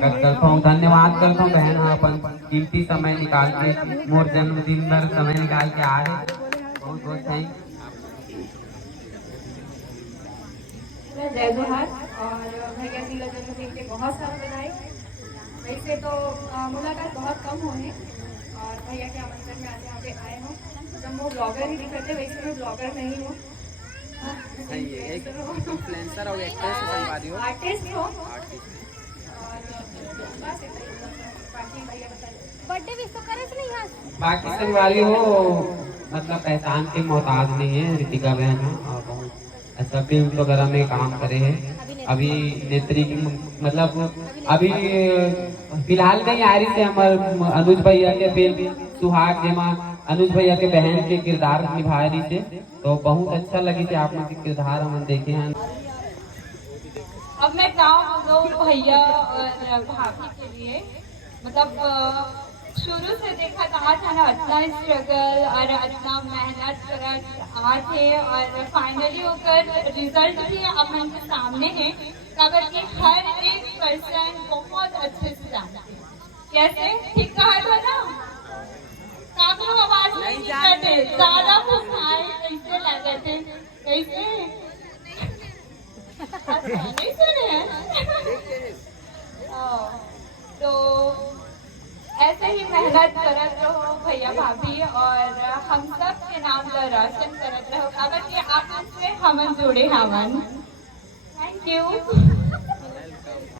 करता हूँ, धन्यवाद करता हूँ बहन अपन कीमती समय निकाल के मोर जन्मदिन पर समय निकाल के आ रहे, बहुत बहुत थैंक। जय जोहार और भैया जी का जन्मदिन के बहुत सारा बधाई। वैसे तो मुलाकात बहुत कम होने और भैया के आमंत्रण में आज यहाँ पे आए हो। जब वो ब्लॉगर ही दिखते थे, वैसे मैं ब्लॉगर नहीं हूँ, इन्फ्लुएंसर हो, एक्ट्रेस हो, बनवा दियो, आर्टिस्ट हो। और बस इतना ही, बाकी भैया बताइए। बर्थडे विश तो करे नहीं आज। बाकी सब वाली हो मतलब पहचान के मोहताज नहीं है, रितिका बहन है और बहुत अच्छा फिल्म वगैरह में काम करे हैं। अभी नेत्री की मतलब अभी फिलहाल में ही आ रही थे हमारे अनुज भैया के फिल्म सुहाग जेमा अनुज भैया के बहन के किरदार निभा रही थे, तो बहुत अच्छा लगी थी आप लोग के किरदार हम देखे हैं। अब मैं क्या बोलूं भैया और भाभी के लिए, मतलब शुरू से देखा था ना इतना स्ट्रगल और इतना मेहनत कर आए थे और फाइनली होकर रिजल्ट भी अब हमके सामने है। काबर कि हर एक पर्सन बहुत अच्छे से जानते हैं। कैसे ठीक कहा था ना, आप लोग आवाज नहीं निकलते, ज्यादा फुसलाए कैसे लगे थे, कैसे नहीं सुने हैं? तो ऐसे ही मेहनत करत रहो भैया भाभी और हम सब के नाम ला रोशन करत रहो, काबर कि आप से हमन जुड़े हमन। Thank you.